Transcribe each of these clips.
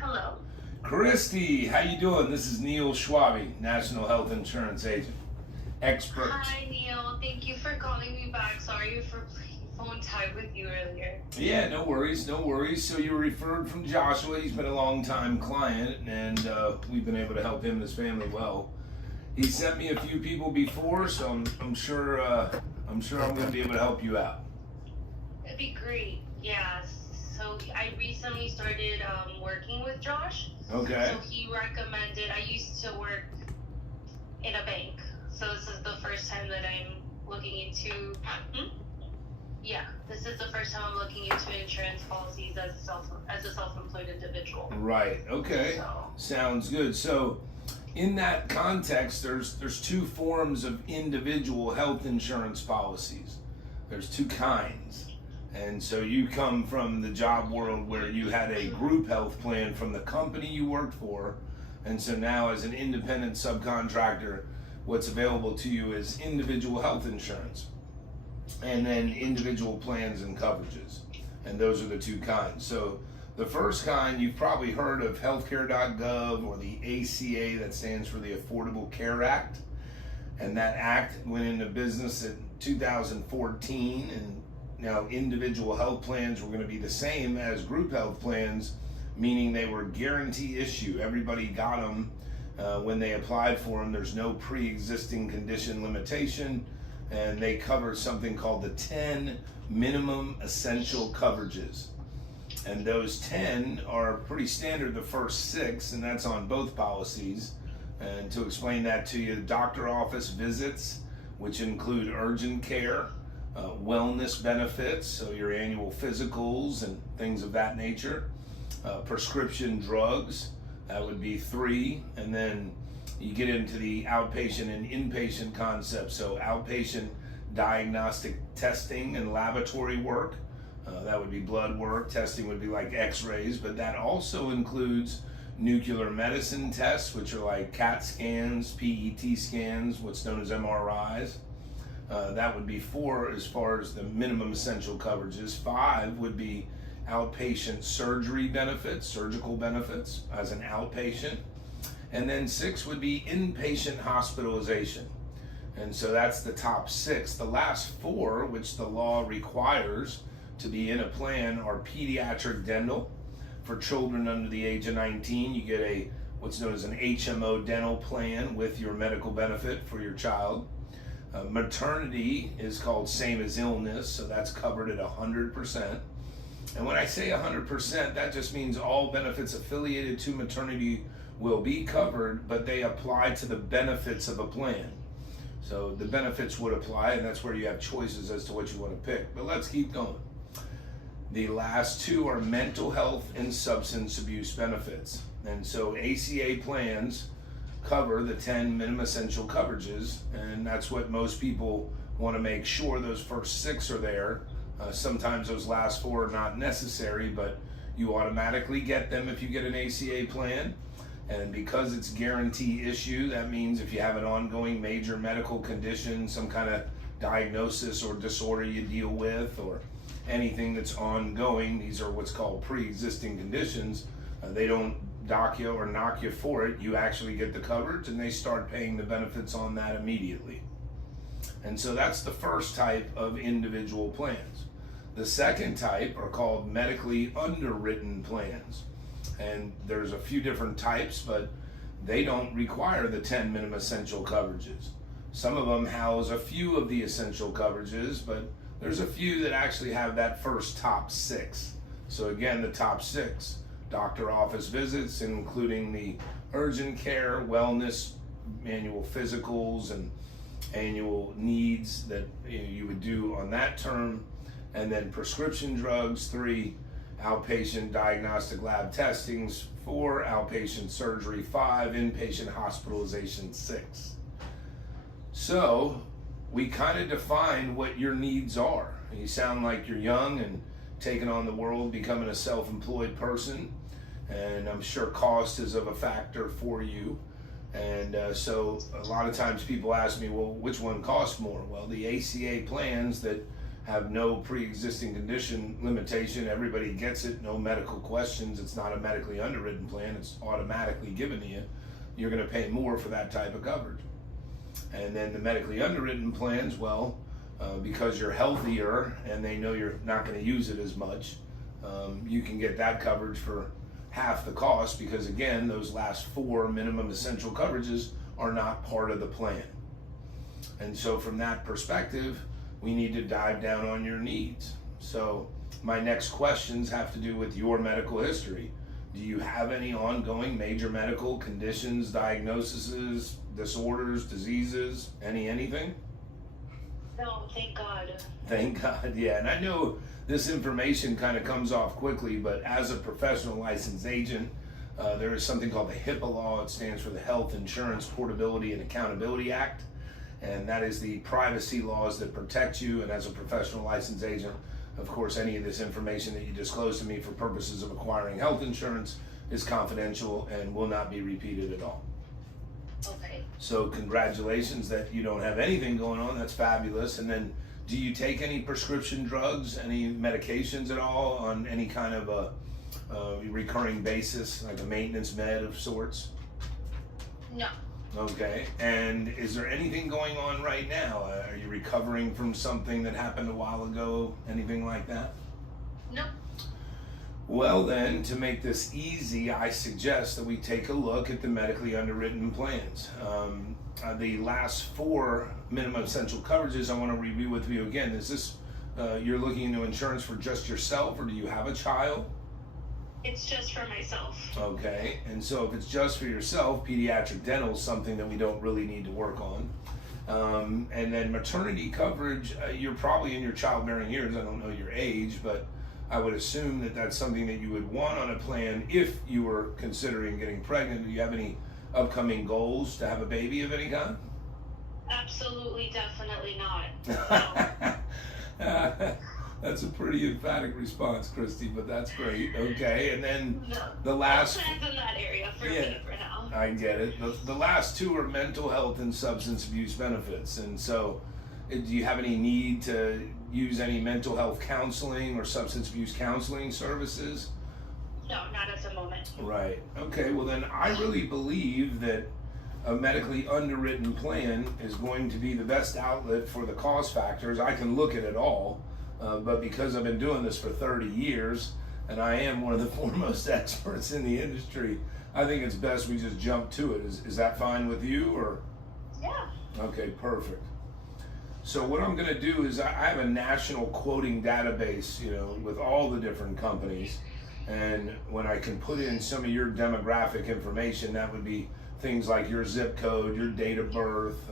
Hello. Christy, how you doing? This is Neil Schwabe, National Health Insurance Agent. Expert. Hi, Neil. Thank you for calling me back. Sorry for playing phone tag with you earlier. Yeah, no worries, no worries. So you were referred from Joshua. He's been a long-time client, and we've been able to help him and his family well. He sent me a few people before, so I'm sure I'm going to be able to help you out. That'd be great. Yeah. So I recently started working with Josh. Okay. So he recommended. I used to work in a bank, so this is the first time that I'm looking into. Yeah, this is the first time I'm looking into insurance policies as a self-employed individual. Right. Okay. So. Sounds good. So, in that context, there's two forms of individual health insurance policies. There's two kinds. And so you come from the job world where you had a group health plan from the company you worked for. And so now as an independent subcontractor, what's available to you is individual health insurance and then individual plans and coverages. And those are the two kinds. So the first kind, you've probably heard of healthcare.gov or the ACA, that stands for the Affordable Care Act. And that act went into business in 2014, and now individual health plans were going to be the same as group health plans, meaning they were guarantee issue. Everybody got them when they applied for them. There's no pre-existing condition limitation, and they cover something called the 10 minimum essential coverages. And those 10 are pretty standard, the first 6, and that's on both policies. And to explain that to you, doctor office visits, which include urgent care, wellness benefits, so your annual physicals and things of that nature, prescription drugs, that would be 3, and then you get into the outpatient and inpatient concept, so outpatient diagnostic testing and laboratory work, that would be blood work, testing would be like x-rays, but that also includes nuclear medicine tests, which are like CAT scans, PET scans, what's known as MRIs. That would be 4 as far as the minimum essential coverages. 5 would be outpatient surgery benefits, surgical benefits as an outpatient. And then 6 would be inpatient hospitalization. And so that's the top 6. The last 4, which the law requires to be in a plan, are pediatric dental. For children under the age of 19, you get what's known as an HMO dental plan with your medical benefit for your child. Maternity is called same as illness, so that's covered at 100%. And when I say 100%, that just means all benefits affiliated to maternity will be covered, but they apply to the benefits of a plan. So the benefits would apply, and that's where you have choices as to what you want to pick. But let's keep going. The last 2 are mental health and substance abuse benefits. And so ACA plans cover the 10 minimum essential coverages, and that's what most people want to make sure those first 6 are there. Sometimes those last 4 are not necessary, but you automatically get them if you get an ACA plan. And because it's guarantee issue, that means if you have an ongoing major medical condition, some kind of diagnosis or disorder you deal with, or anything that's ongoing, these are what's called pre-existing conditions. They don't dock you or knock you for it. You actually get the coverage, and they start paying the benefits on that immediately. And so that's the first type of individual plans. The second type are called medically underwritten plans. And there's a few different types, but they don't require the 10 minimum essential coverages. Some of them house a few of the essential coverages, but there's a few that actually have that first top 6. So again, the top 6, doctor office visits, including the urgent care, wellness, annual physicals, and annual needs that you would do on that term. And then prescription drugs, 3, outpatient diagnostic lab testings, 4, outpatient surgery, 5, inpatient hospitalization, 6. So we kind of define what your needs are. You sound like you're young and taking on the world, becoming a self-employed person, and I'm sure cost is of a factor for you. And so a lot of times people ask me, well, which one costs more? Well, the ACA plans that have no pre-existing condition limitation. Everybody gets it, no medical questions. It's not a medically underwritten plan. It's automatically given to you. You're going to pay more for that type of coverage. And then the medically underwritten plans, well, because you're healthier and they know you're not going to use it as much, you can get that coverage for half the cost, because again, those last 4 minimum essential coverages are not part of the plan. And so from that perspective, we need to dive down on your needs. So my next questions have to do with your medical history. Do you have any ongoing major medical conditions, diagnoses, disorders, diseases, anything? No, thank God. Thank God, yeah. And I know this information kind of comes off quickly, but as a professional licensed agent, there is something called the HIPAA law. It stands for the Health Insurance Portability and Accountability Act. And that is the privacy laws that protect you. And as a professional licensed agent, of course, any of this information that you disclose to me for purposes of acquiring health insurance is confidential and will not be repeated at all. Okay. So congratulations that you don't have anything going on. That's fabulous. And then, do you take any prescription drugs, any medications at all on any kind of a recurring basis, like a maintenance med of sorts? No. Okay. And is there anything going on right now? Are you recovering from something that happened a while ago? Anything like that? No. Well then, to make this easy, I suggest that we take a look at the medically underwritten plans. The last 4 minimum essential coverages I want to review with you again. Is this, you're looking into insurance for just yourself, or do you have a child? It's just for myself. Okay, and so if it's just for yourself, pediatric dental is something that we don't really need to work on. And then maternity coverage, you're probably in your childbearing years. I don't know your age, but I would assume that that's something that you would want on a plan if you were considering getting pregnant. Do you have any upcoming goals to have a baby of any kind? Absolutely, definitely not. No. That's a pretty emphatic response, Christy, but that's great. Okay, and then No. the last... No plans in that area for me for now. I get it. The last 2 are mental health and substance abuse benefits. And so, do you have any need to use any mental health counseling or substance abuse counseling services? No, not at the moment. Right. Okay, well then I really believe that a medically underwritten plan is going to be the best outlet for the cost factors. I can look at it all, but because I've been doing this for 30 years and I am one of the foremost experts in the industry, I think it's best we just jump to it. Is that fine with you, or? Yeah. Okay, perfect. So what I'm going to do is I have a national quoting database, with all the different companies. And when I can put in some of your demographic information, that would be things like your zip code, your date of birth,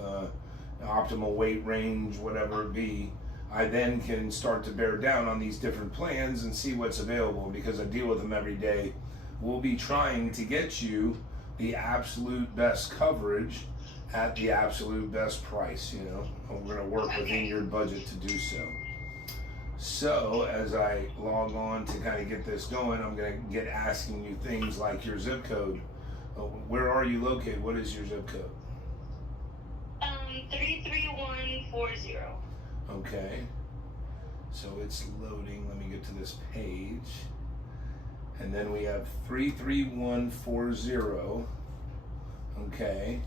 optimal weight range, whatever it be, I then can start to bear down on these different plans and see what's available, because I deal with them every day. We'll be trying to get you the absolute best coverage at the absolute best price, We're going to work within your budget to do so. So as I log on to kind of get this going, I'm going to get asking you things like your zip code. Where are you located? What is your zip code? 33140. Okay. So it's loading. Let me get to this page. And then we have 33140. Okay.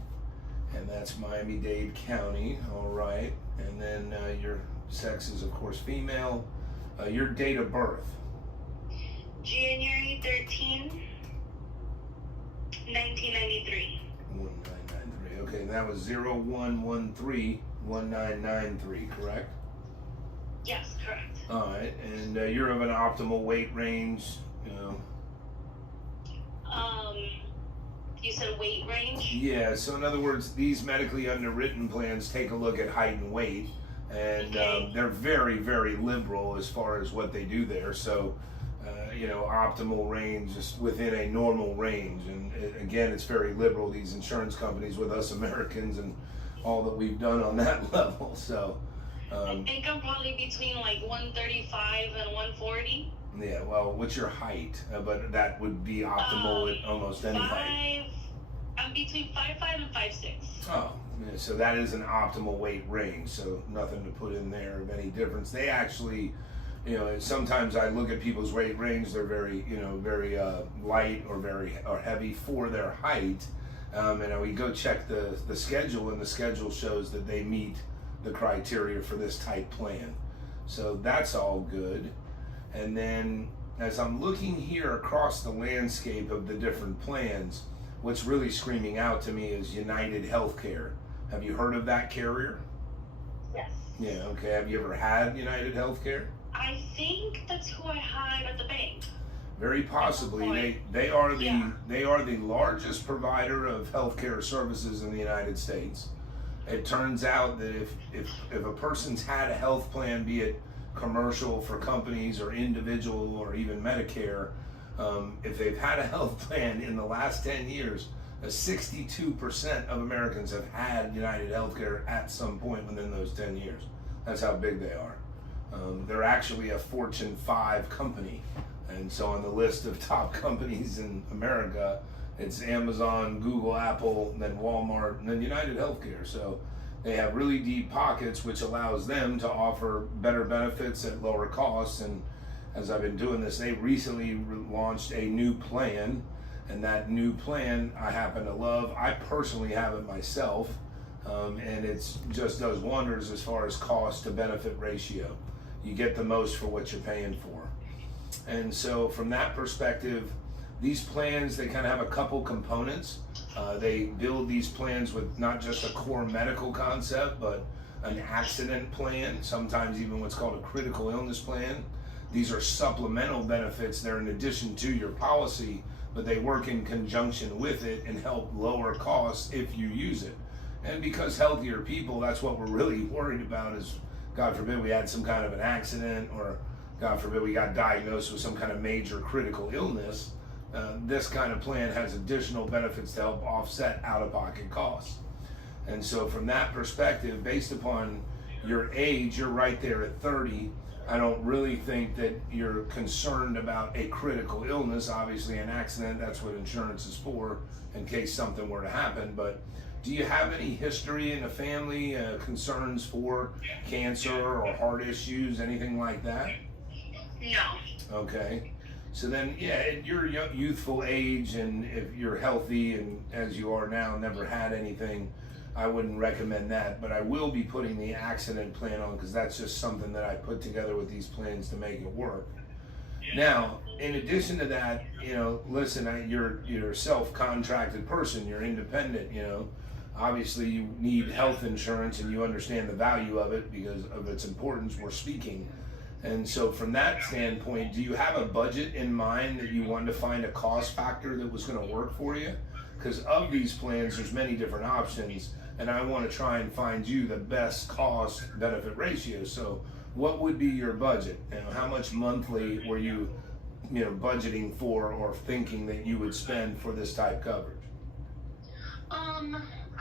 And that's Miami-Dade County. All right. And then your sex is, of course, female. Your date of birth? January 13, 1993. 1993. Okay, and that was 01131993, correct? Yes, correct. All right, and you're of an optimal weight range, You said weight range? Yeah, so in other words, these medically underwritten plans take a look at height and weight, and they're very, very liberal as far as what they do there. So, optimal range is within a normal range. And again, it's very liberal, these insurance companies with us Americans and all that we've done on that level. So, I think I'm probably between like 135 and 140. Yeah, well, what's your height? But that would be optimal at almost any height. I'm between 5'5" and 5'6". Oh, yeah, so that is an optimal weight range. So nothing to put in there of any difference. They actually, sometimes I look at people's weight range. They're very, very light or heavy for their height. And we go check the schedule, and the schedule shows that they meet the criteria for this type plan. So that's all good. And then as I'm looking here across the landscape of the different plans, what's really screaming out to me is United Healthcare. Have you heard of that carrier? Yes. Yeah, okay. Have you ever had United Healthcare? I think that's who I had at the bank. Very possibly. They are the largest provider of healthcare services in the United States. It turns out that if a person's had a health plan, be it commercial for companies or individual or even Medicare, if they've had a health plan in the last 10 years, 62% of Americans have had United Healthcare at some point within those 10 years. That's how big they are. They're actually a Fortune 5 company. And so on the list of top companies in America, it's Amazon, Google, Apple, then Walmart, and then United Healthcare. So they have really deep pockets, which allows them to offer better benefits at lower costs. And as I've been doing this, they recently launched a new plan, and that new plan I happen to love. I personally have it myself, and it just does wonders as far as cost to benefit ratio. You get the most for what you're paying for. And so from that perspective, these plans, they kind of have a couple components. They build these plans with not just a core medical concept, but an accident plan, sometimes even what's called a critical illness plan. These are supplemental benefits. They're in addition to your policy, but they work in conjunction with it and help lower costs if you use it. And because healthier people, that's what we're really worried about is, God forbid, we had some kind of an accident, or God forbid, we got diagnosed with some kind of major critical illness. This kind of plan has additional benefits to help offset out-of-pocket costs. And so from that perspective, based upon your age, you're right there at 30. I don't really think that you're concerned about a critical illness. Obviously, an accident, that's what insurance is for, in case something were to happen. But do you have any history in the family, concerns for cancer or heart issues, anything like that? No. Okay. So then, yeah, at your youthful age, and if you're healthy and as you are now, never had anything, I wouldn't recommend that. But I will be putting the accident plan on, because that's just something that I put together with these plans to make it work. Now, in addition to that, listen, you're a self-contracted person, you're independent, Obviously, you need health insurance, and you understand the value of it because of its importance. We're speaking. And so from that standpoint, do you have a budget in mind that you wanted to find a cost factor that was going to work for you? Because of these plans, there's many different options, and I want to try and find you the best cost benefit ratio. So what would be your budget? How much monthly were you, budgeting for or thinking that you would spend for this type coverage?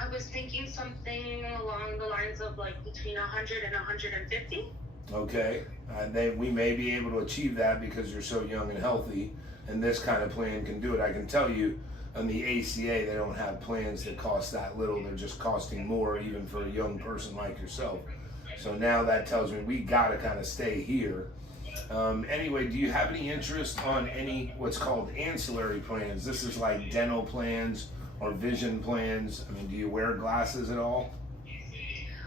I was thinking something along the lines of like between 100 and 150. Okay, we may be able to achieve that because you're so young and healthy, and this kind of plan can do it. I can tell you, on the ACA, they don't have plans that cost that little. They're just costing more, even for a young person like yourself. So now that tells me we got to kind of stay here. Anyway, do you have any interest on any what's called ancillary plans? This is like dental plans or vision plans. I mean, do you wear glasses at all?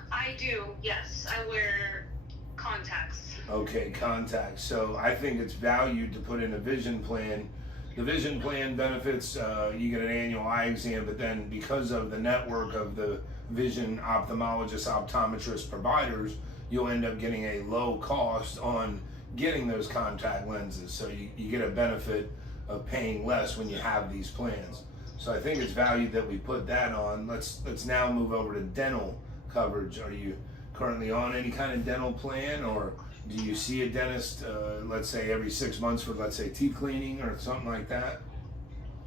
I do, yes. I wear contacts. Okay, contacts. So I think it's valued to put in a vision plan. The vision plan benefits, you get an annual eye exam, but then because of the network of the vision ophthalmologists, optometrist providers, you'll end up getting a low cost on getting those contact lenses. So you get a benefit of paying less when you have these plans. So I think it's valued that we put that on. Let's now move over to dental coverage. Are you currently on any kind of dental plan, or do you see a dentist, let's say every 6 months for, let's say, teeth cleaning or something like that?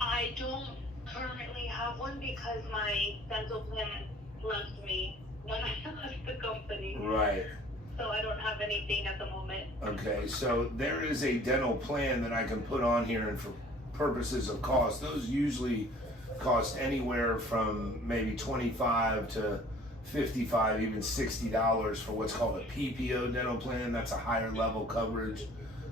I don't currently have one because my dental plan left me when I left the company. Right. So I don't have anything at the moment. Okay, so there is a dental plan that I can put on here, and for purposes of cost, those usually cost anywhere from maybe 25 to 55, even $60 for what's called a PPO dental plan. That's a higher level coverage.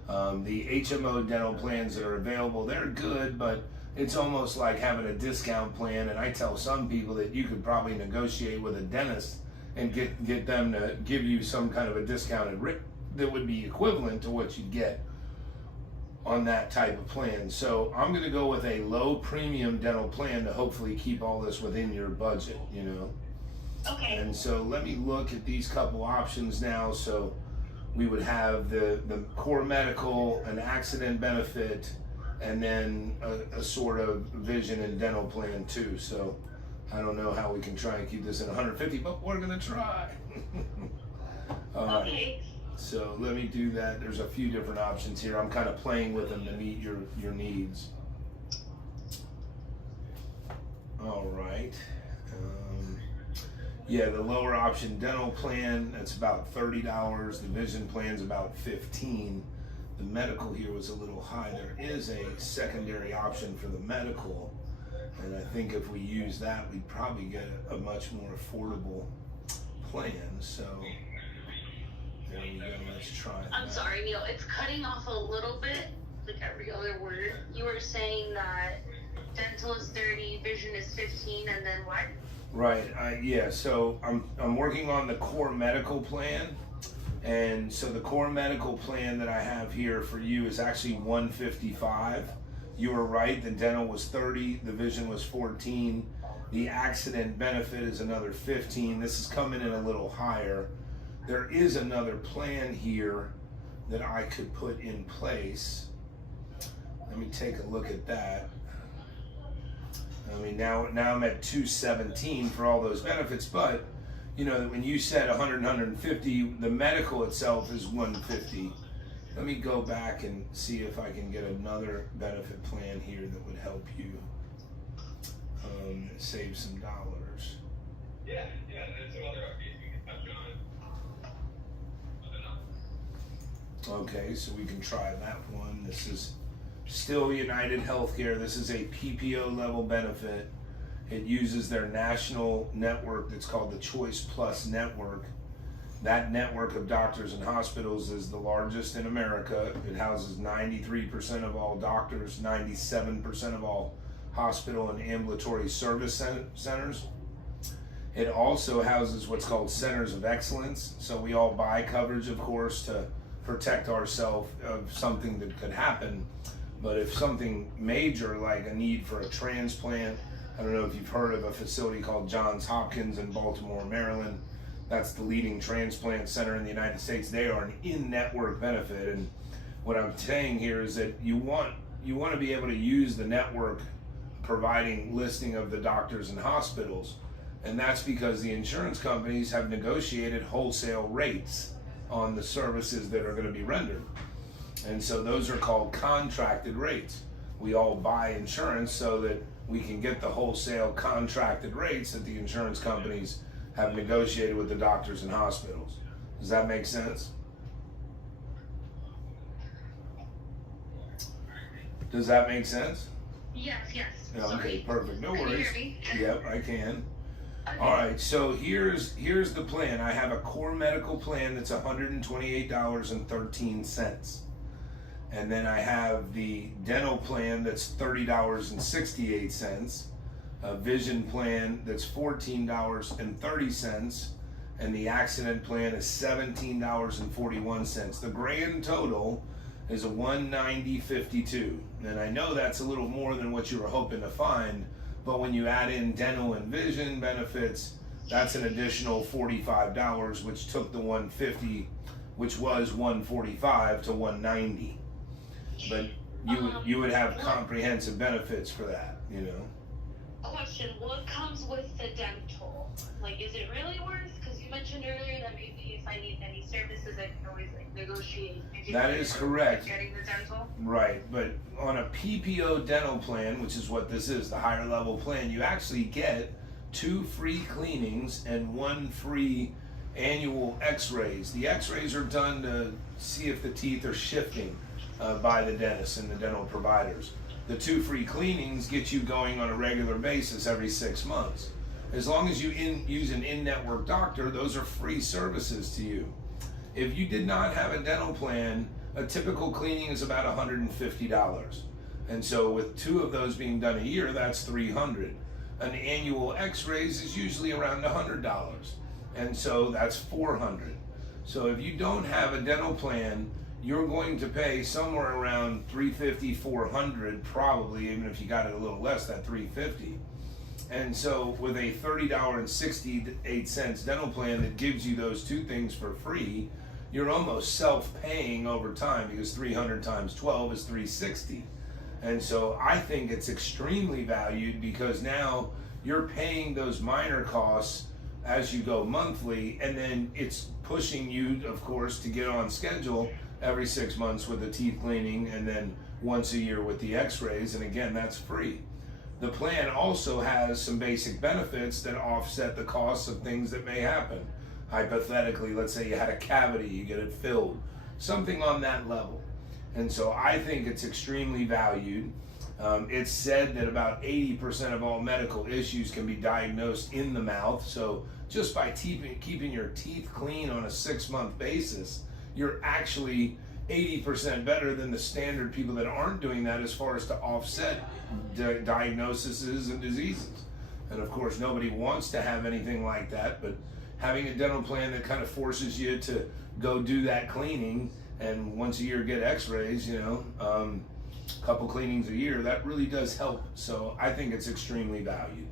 The HMO dental plans that are available, they're good, but it's almost like having a discount plan. And I tell some people that you could probably negotiate with a dentist and get them to give you some kind of a discounted rate that would be equivalent to what you'd get on that type of plan. So I'm going to go with a low premium dental plan to hopefully keep all this within your budget, you know. Okay. And so let me look at these couple options now. So we would have the core medical, an accident benefit, and then a sort of vision and dental plan too. So I don't know how we can try and keep this at 150, but we're going to try. Okay. So let me do that. There's a few different options here. I'm kind of playing with them to meet your needs. All right. Yeah, the lower option dental plan, that's about $30. The vision plan's about $15. The medical here was a little high. There is a secondary option for the medical, and I think if we use that, we'd probably get a much more affordable plan. So there we go. Let's try that. I'm sorry, Neil. It's cutting off a little bit, like every other word. You were saying that dental is 30, vision is 15, and then what? Right. Yeah. So I'm working on the core medical plan, and so the core medical plan that I have here for you is actually $155. You were right. The dental was 30. The vision was 14. The accident benefit is another 15. This is coming in a little higher. There is another plan here that I could put in place. Let me take a look at that. I mean, now I'm at 217 for all those benefits, but you know, when you said 100, 150, the medical itself is 150. Let me go back and see if I can get another benefit plan here that would help you save some dollars. Yeah, and some other updates we can touch on. Okay, so we can try that one. This is still United Healthcare. This is a PPO level benefit. It uses their national network that's called the Choice Plus Network. That network of doctors and hospitals is the largest in America. It houses 93% of all doctors, 97% of all hospital and ambulatory service centers. It also houses what's called centers of excellence. So we all buy coverage, of course, to protect ourselves of something that could happen. But if something major, like a need for a transplant, I don't know if you've heard of a facility called Johns Hopkins in Baltimore, Maryland. That's the leading transplant center in the United States. They are an in-network benefit. And what I'm saying here is that you want to be able to use the network providing listing of the doctors and hospitals. And that's because the insurance companies have negotiated wholesale rates on the services that are going to be rendered. And so those are called contracted rates. We all buy insurance so that we can get the wholesale contracted rates that the insurance companies have negotiated with the doctors and hospitals. Does that make sense? Does that make sense? Yes. Yeah, okay, Sorry. perfect. No Can you worries. hear me? Yep, I can. Okay. All right, so here's the plan. I have a core medical plan that's $128.13. And then I have the dental plan that's $30.68, a vision plan that's $14.30, and the accident plan is $17.41. The grand total is a $190.52. And I know that's a little more than what you were hoping to find, but when you add in dental and vision benefits, that's an additional $45, which took the $150, which was $145 to $190. But you would have comprehensive benefits for that, you know. Question: what comes with the dental? Like, is it really worth? Because you mentioned earlier that maybe if I need any services, I can always negotiate. That is correct. Getting the dental. Right, but on a PPO dental plan, which is what this is, the higher level plan, you actually get 2 free cleanings and 1 free annual x-rays. The x-rays are done to see if the teeth are shifting by the dentist and the dental providers. the 2 free cleanings get you going on a regular basis every 6 months. As long as you use an in-network doctor, those are free services to you. If you did not have a dental plan, a typical cleaning is about $150. And so with 2 of those being done a year, that's $300. An annual x-rays is usually around $100. And so that's $400. So if you don't have a dental plan, you're going to pay somewhere around $350, $400 probably, even if you got it a little less, that $350. And so with a $30.68 dental plan that gives you those 2 things for free, you're almost self-paying over time, because 300 times 12 is $360. And so I think it's extremely valued, because now you're paying those minor costs as you go monthly, and then it's pushing you, of course, to get on schedule every 6 months with the teeth cleaning, and then once a year with the x-rays, and again, that's free. The plan also has some basic benefits that offset the costs of things that may happen. Hypothetically, let's say you had a cavity, you get it filled, something on that level. And so I think it's extremely valued. It's said that about 80% of all medical issues can be diagnosed in the mouth. So just by keeping your teeth clean on a 6-month basis, you're actually 80% better than the standard people that aren't doing that, as far as to offset diagnoses and diseases. And of course, nobody wants to have anything like that, but having a dental plan that kind of forces you to go do that cleaning and once a year get x-rays, a couple cleanings a year, that really does help. So I think it's extremely valued.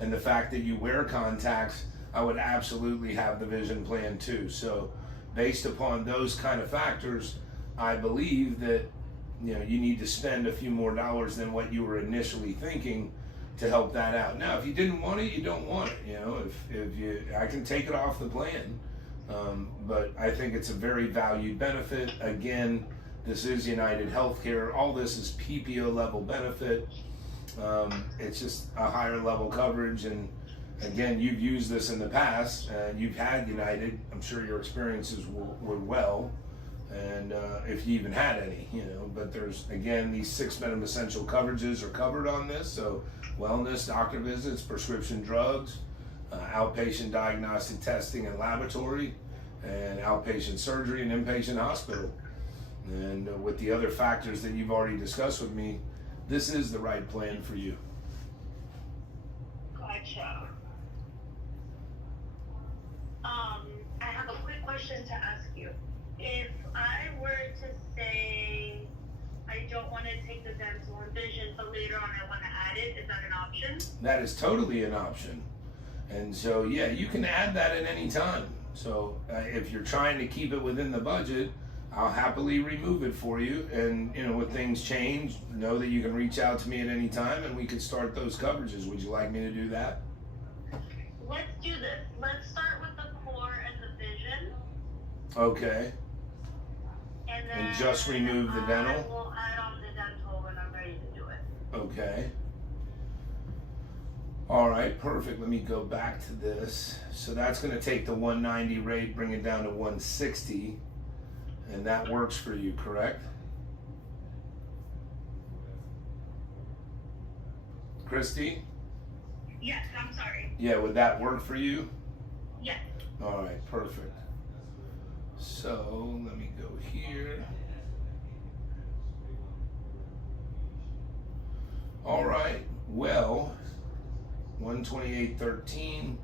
And the fact that you wear contacts, I would absolutely have the vision plan too. So based upon those kind of factors, I believe that you need to spend a few more dollars than what you were initially thinking to help that out. Now, if you didn't want it, you don't want it. I can take it off the plan, but I think it's a very valued benefit. Again, this is United Healthcare. All this is PPO level benefit. It's just a higher level coverage, and again, you've used this in the past. You've had United. I'm sure your experiences were well. And if you even had any, but there's, again, these 6 minimum essential coverages are covered on this. So wellness, doctor visits, prescription drugs, outpatient diagnostic testing and laboratory, and outpatient surgery and inpatient hospital. And with the other factors that you've already discussed with me, this is the right plan for you. Gotcha. I have a quick question to ask you. If I were to say I don't want to take the dental and vision, but later on I want to add it, is that an option? That is totally an option. And so, yeah, you can add that at any time. So if you're trying to keep it within the budget, I'll happily remove it for you. And, when things change, know that you can reach out to me at any time and we could start those coverages. Would you like me to do that? Let's do this. Let's start with the core and the vision. Okay. And then And just remove the dental? I will add on the dental when I'm ready to do it. Okay. All right, perfect. Let me go back to this. So that's going to take the 190 rate, bring it down to 160. And that works for you, correct? Christy? Yes, I'm sorry. Yeah, would that work for you? Yes. All right, perfect. So let me go here. All right, well, 128.13,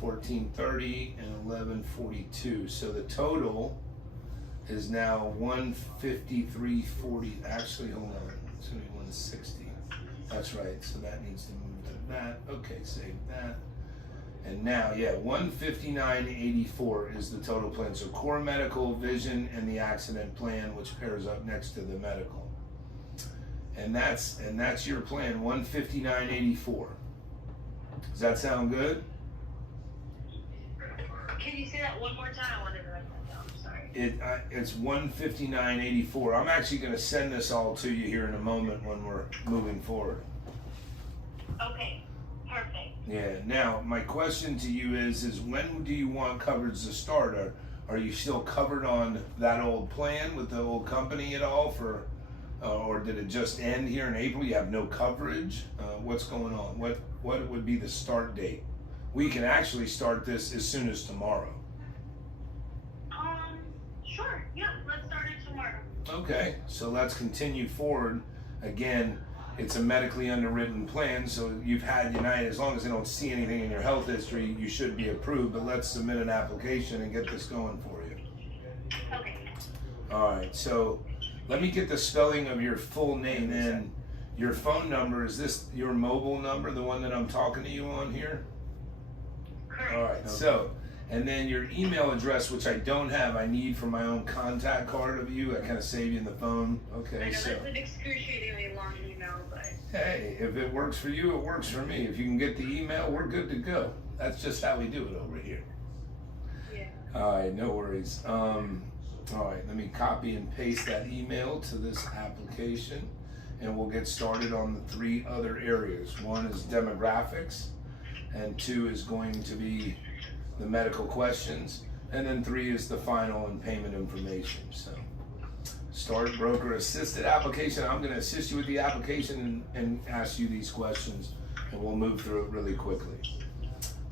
14.30, and 11.42. So the total is now 153.40. Actually, hold on, it's gonna be 160. That's right, so that needs to move to that. Okay, save that. And now, yeah, 159.84 is the total plan. So core medical, vision, and the accident plan, which pairs up next to the medical. And that's your plan, 159.84. Does that sound good? Can you say that one more time? I wanted to write that down. I'm sorry. It's 159.84. I'm actually going to send this all to you here in a moment when we're moving forward. Okay, perfect. Yeah. Now, my question to you is when do you want coverage to start? Are you still covered on that old plan with the old company at all for or did it just end here in April? You have no coverage? What's going on? What would be the start date? We can actually start this as soon as tomorrow. Sure. Yeah, let's start it tomorrow. Okay, so let's continue forward. Again, it's a medically underwritten plan, so you've had United. As long as they don't see anything in your health history, you should be approved. But let's submit an application and get this going for you. Okay. All right, so let me get the spelling of your full name and your phone number. Is this your mobile number, the one that I'm talking to you on here? Correct. All right, so, and then your email address, which I don't have, I need for my own contact card of you. I kind of save you in the phone. Okay, I know so. that's an excruciatingly long email, but. Hey, if it works for you, it works for me. If you can get the email, we're good to go. That's just how we do it over here. Yeah. All right, no worries. All right, let me copy and paste that email to this application, and we'll get started on the 3 other areas. 1 is demographics, and 2 is going to be the medical questions, and then 3 is the final and payment information. So, start broker assisted application. I'm going to assist you with the application and ask you these questions, and we'll move through it really quickly.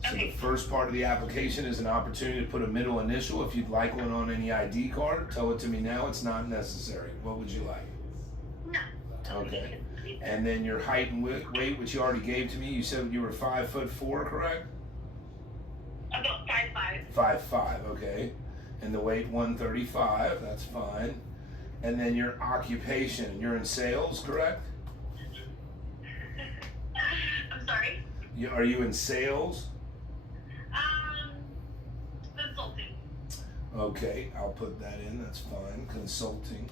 So Okay. the first part of the application is an opportunity to put a middle initial. If you'd like one on any ID card, tell it to me now. It's not necessary. What would you like? No. Okay. And then your height and weight, which you already gave to me. You said you were 5'4", correct? About 5'5". 5'5", okay. And the weight 135. That's fine. And then your occupation. You're in sales, correct? I'm sorry. Are you in sales? Consulting. Okay, I'll put that in. That's fine. Consulting.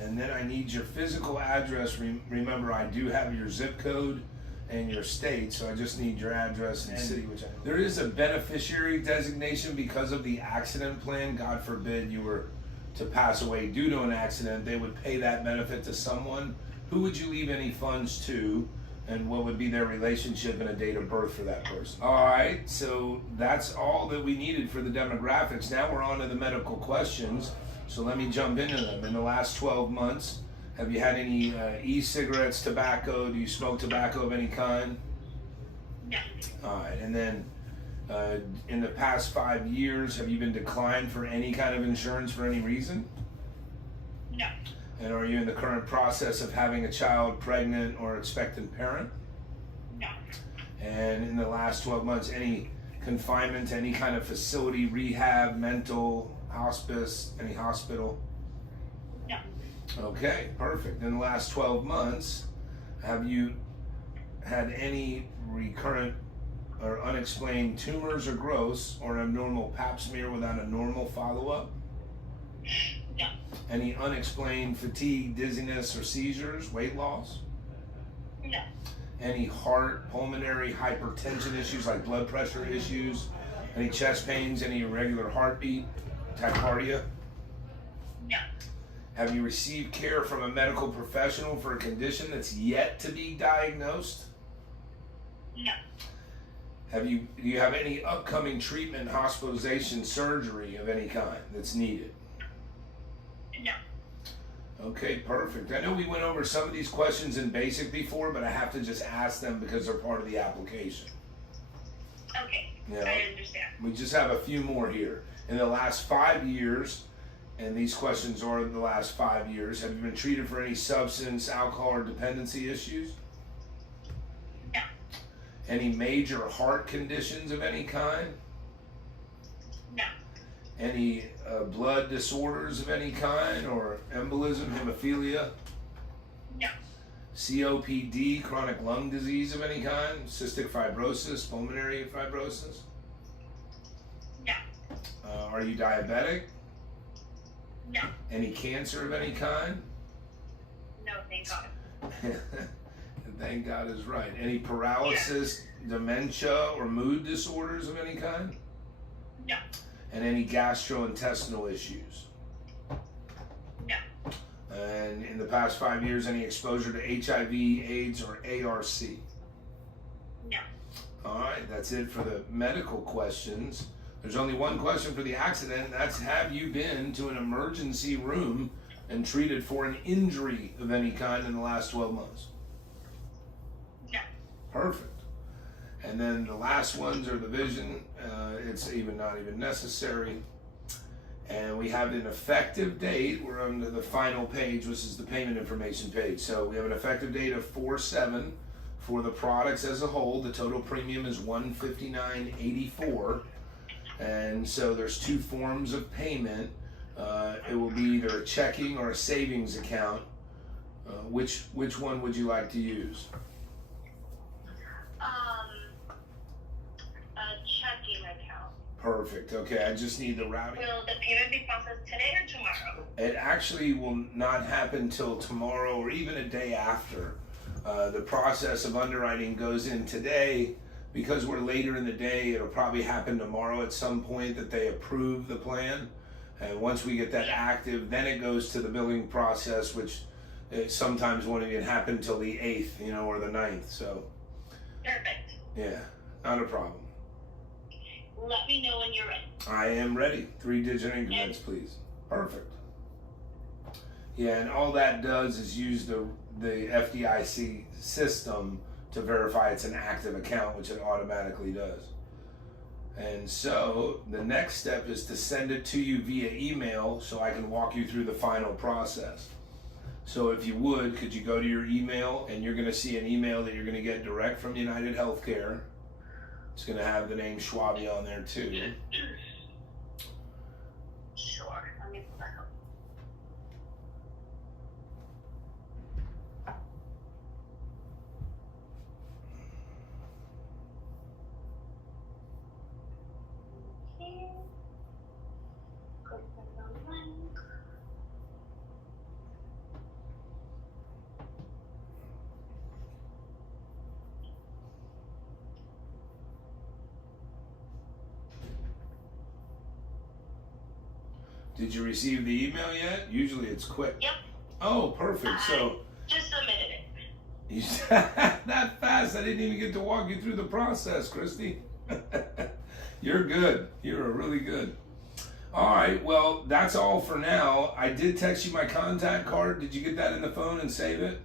And then I need your physical address. Remember, I do have your zip code and your state, so I just need your address and city. Which there is a beneficiary designation because of the accident plan. God forbid you were to pass away due to an accident, they would pay that benefit to someone. Who would you leave any funds to, and what would be their relationship and a date of birth for that person? All right, so that's all that we needed for the demographics. Now we're on to the medical questions. So let me jump into them. In the last 12 months, have you had any e-cigarettes, tobacco? Do you smoke tobacco of any kind? No. All right, and then in the past 5 years, have you been declined for any kind of insurance for any reason? No. And are you in the current process of having a child, pregnant, or expectant parent? No. And in the last 12 months, any confinement to any kind of facility, rehab, mental, hospice, any hospital? No. Okay, perfect. In the last 12 months, have you had any recurrent or unexplained tumors or growths or an abnormal pap smear without a normal follow-up? No. Any unexplained fatigue, dizziness, or seizures, weight loss? No. Any heart, pulmonary, hypertension issues like blood pressure issues? Any chest pains, any irregular heartbeat, tachycardia? No. Have you received care from a medical professional for a condition that's yet to be diagnosed? No. Do you have any upcoming treatment, hospitalization, surgery of any kind that's needed? No. Okay, perfect. I know we went over some of these questions in basic before, but I have to just ask them because they're part of the application. Okay. Yeah. I understand. We just have a few more here. In the last 5 years, and these questions are the last 5 years, have you been treated for any substance, alcohol, or dependency issues? No. Any major heart conditions of any kind? No. Any blood disorders of any kind, or embolism, hemophilia? No. COPD, chronic lung disease of any kind? Cystic fibrosis, pulmonary fibrosis? No. Are you diabetic? No. Any cancer of any kind? No, thank God. Thank God is right. Any paralysis, dementia, or mood disorders of any kind? No. And any gastrointestinal issues? No. And in the past 5 years, any exposure to HIV, AIDS, or ARC? No. All right, that's it for the medical questions. There's only one question for the accident, and that's have you been to an emergency room and treated for an injury of any kind in the last 12 months? No. Perfect. And then the last ones are the vision. It's not even necessary. And we have an effective date. We're on to the final page, which is the payment information page. So we have an effective date of 4/7 for the products as a whole. The total premium is $159.84. And so there's two forms of payment. It will be either a checking or a savings account. Which one would you like to use? A checking account. Perfect. Okay, I just need the routing. Will the payment be processed today or tomorrow? It actually will not happen till tomorrow or even a day after. The process of underwriting goes in today. Because we're later in the day, it'll probably happen tomorrow at some point that they approve the plan. And once we get that active, then it goes to the billing process, which sometimes won't even happen till the 8th, or the 9th. So, Perfect. yeah, not a problem. Let me know when you're ready. I am ready. 3-digit increments, please. Perfect. Yeah, and all that does is use the FDIC system to verify it's an active account, which it automatically does. And so the next step is to send it to you via email so I can walk you through the final process. So if you would, could you go to your email, and you're going to see an email that you're going to get direct from United Healthcare. It's going to have the name Schwabe on there too. Sure. Let me pull that up. Okay. Click on the link. Did you receive the email yet? Usually it's quick. Yep. Oh, perfect. So Just submitted it. you that fast. I didn't even get to walk you through the process, Christy. You're good. You're really good. All right. Well, that's all for now. I did text you my contact card. Did you get that in the phone and save it?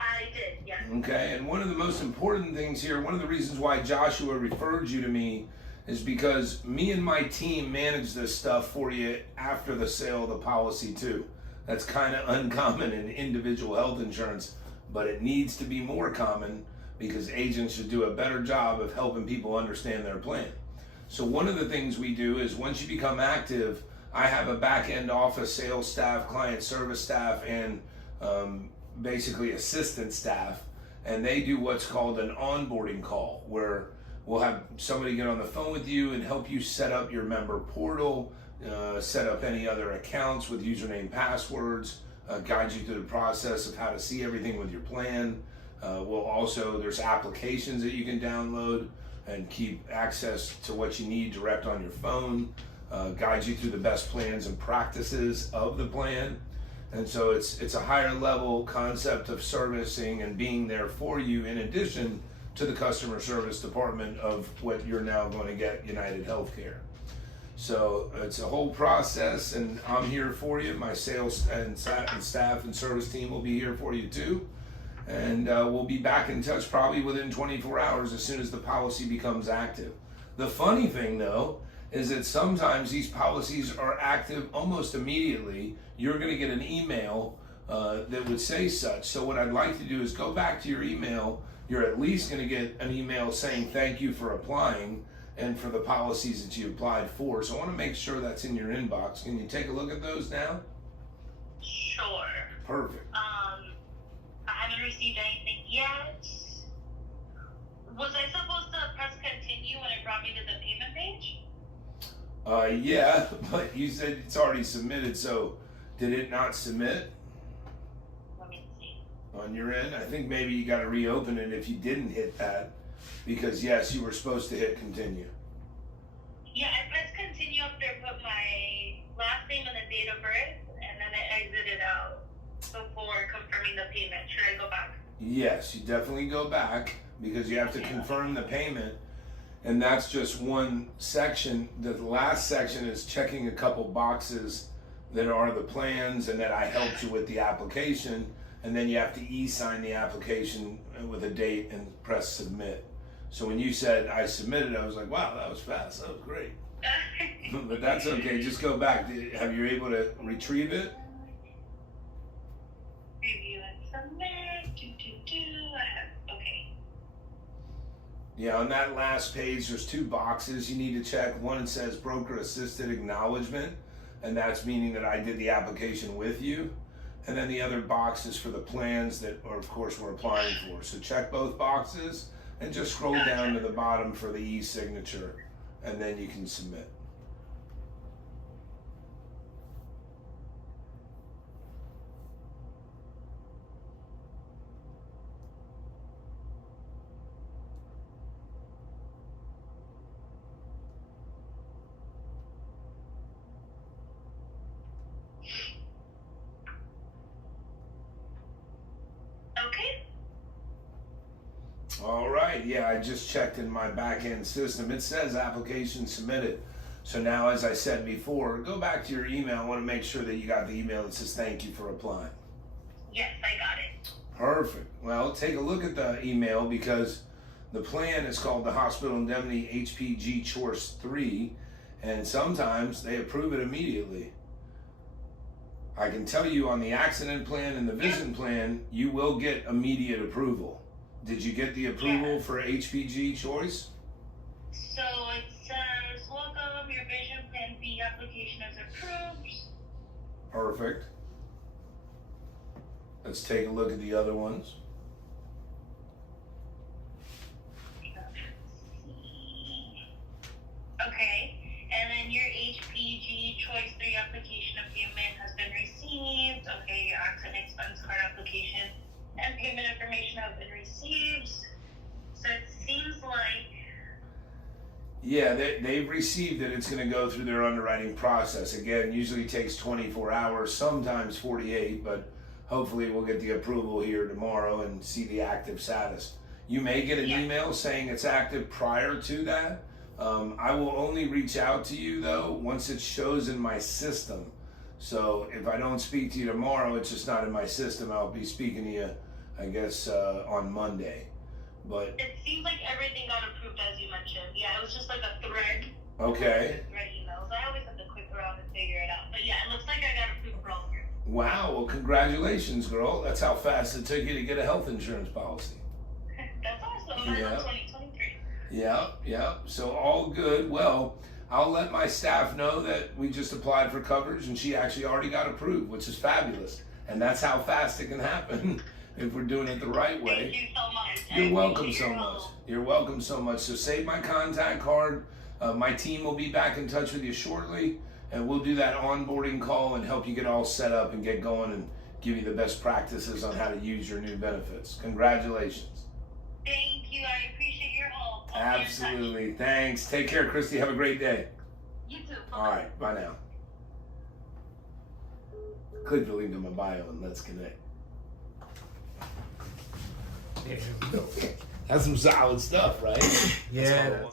I did, yes. Okay. And one of the most important things here, one of the reasons why Joshua referred you to me, is because me and my team manage this stuff for you after the sale of the policy too. That's kind of uncommon in individual health insurance, but it needs to be more common because agents should do a better job of helping people understand their plan. So one of the things we do is once you become active, I have a back-end office sales staff, client service staff, and basically assistant staff, and they do what's called an onboarding call where we'll have somebody get on the phone with you and help you set up your member portal, set up any other accounts with username, passwords, guide you through the process of how to see everything with your plan. There's applications that you can download and keep access to what you need direct on your phone, guide you through the best plans and practices of the plan. And so it's a higher level concept of servicing and being there for you in addition to the customer service department of what you're now going to get United Healthcare. So it's a whole process, and I'm here for you. My sales and staff and service team will be here for you too. And we'll be back in touch probably within 24 hours as soon as the policy becomes active. The funny thing though is that sometimes these policies are active almost immediately. You're going to get an email that would say such. So what I'd like to do is go back to your email. You're at least going to get an email saying thank you for applying and for the policies that you applied for. So I want to make sure that's in your inbox. Can you take a look at those now? Sure. Perfect. I haven't received anything yet. Was I supposed to press continue when it brought me to the payment page? Yeah, but you said it's already submitted, so did it not submit Let me see. on your end? I think maybe you got to reopen it if you didn't hit that, because yes, you were supposed to hit continue. Yeah, I pressed continue after I put my last name and the date of birth, and then I exited out before confirming the payment. Should I go back? Yes, you definitely go back because you have to confirm the payment, and that's just one section. The last section is checking a couple boxes that are the plans and that I helped you with the application, and then you have to e-sign the application with a date and press submit. So when you said I submitted, I was like, wow, that was fast, that was great. But that's okay, just go back. Have you able to retrieve it? Review and submit. Okay. Yeah, on that last page, there's 2 boxes you need to check. One says broker assisted acknowledgement, and that's meaning that I did the application with you. And then the other box is for the plans that, of course, we're applying for. So check both boxes and just scroll down to the bottom for the e-signature, and then you can submit. Okay. All right, yeah, I just checked in my back-end system. It says application submitted. So now, as I said before, go back to your email. I want to make sure that you got the email that says thank you for applying. Yes, I got it. Perfect. Well, take a look at the email, because the plan is called the Hospital Indemnity HPG Choice 3, and sometimes they approve it immediately. I can tell you on the accident plan and the vision plan, you will get immediate approval. Did you get the approval for HPG Choice? So it says, welcome, your vision plan B application is approved. Perfect. Let's take a look at the other ones. Okay, and then your HPG Choice 3 application of payment has been received. Okay, your accident expense card application and payment information have been received. So it seems like, Yeah, they've received it. It's going to go through their underwriting process. Again, usually takes 24 hours, sometimes 48, but hopefully we'll get the approval here tomorrow and see the active status. You may get an email saying it's active prior to that. I will only reach out to you, though, once it shows in my system. So if I don't speak to you tomorrow, it's just not in my system. I'll be speaking to you, I guess, on Monday. But it seems like everything got approved as you mentioned. Yeah, it was just like a thread. okay. Thread emails. I always have to click around and figure it out. But yeah, it looks like I got approved for all of you. Wow, well, congratulations, girl. That's how fast it took you to get a health insurance policy. That's awesome. I'm Yeah. on 2023. Yeah. So all good. Well, I'll let my staff know that we just applied for coverage and she actually already got approved, which is fabulous. And that's how fast it can happen if we're doing it the right way. Thank you so much. You're welcome so much. You're welcome so much. So save my contact card. My team will be back in touch with you shortly, and we'll do that onboarding call and help you get all set up and get going and give you the best practices on how to use your new benefits. Congratulations. Thank you. I appreciate your help. I'll be in touch. Absolutely. Thanks. Take care, Christy. Have a great day. You too. All right. Bye now. Click the link in my bio and let's connect. That's some solid stuff, right? Yeah.